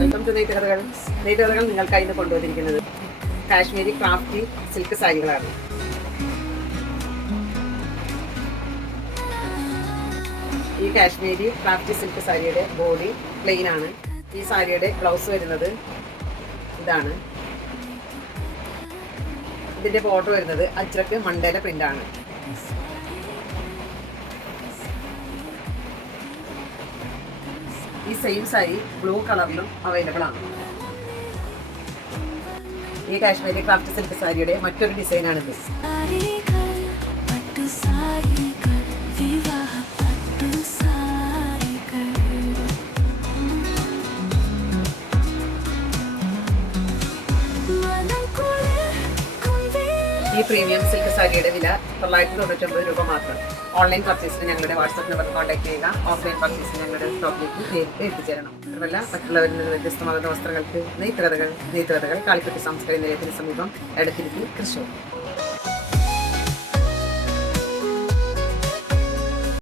Welcome to നെയ്ത്തുകഥകൾ. നെയ്ത്തുകഥകൾ നിങ്ങൾക്കായി ഇന്ന് കൊണ്ടുവന്നിരിക്കുന്നത് കാശ്മീരി ക്രാഫ്റ്റി സിൽക്ക് സാരികളാണ്. ഈ കാശ്മീരി ക്രാഫ്റ്റി സിൽക്ക് സാരിയുടെ ബോഡി പ്ലെയിൻ ആണ്. ഈ സാരിയുടെ ബ്ലൗസ് വരുന്നത് ഇതാണ്. ഇതിന്റെ ബോർഡർ വരുന്നത് അജ്രക്ക് മണ്ടേല പ്രിന്റ് ആണ്. ഈ സെയിം സാരി ബ്ലൂ കളറിലും അവൈലബിൾ ആണ്. ഈ കാശ്മീരി ക്രാഫ്റ്റ് സിൽക്ക് സാരിയുടെ മറ്റൊരു ഡിസൈനാണിത്. ഈ പ്രീമിയം സിൽക്ക് സാരിയുടെ വില 999 രൂപ മാത്രം. ഓൺലൈൻ പർച്ചേസിന് ഞങ്ങളുടെ വാട്സ്ആപ്പ് നമ്പർ കോൺടാക്ട് ചെയ്യുക. ഓഫ്ലൈൻ പർച്ചേസിന് ഞങ്ങളുടെ സ്റ്റോക്കിലേക്ക് നേരിട്ട് എത്തിച്ചേരണം. അതുമല്ല മറ്റുള്ളവരിൽ നിന്ന് വ്യത്യസ്തമാകുന്ന വസ്ത്രങ്ങൾക്ക് നെയ്ത്തുകഥകൾ കാലിക്കറ്റ് സാംസ്കാരിക നിലയത്തിന് സമീപം എടത്തിരുത്തി, തൃശ്ശൂർ.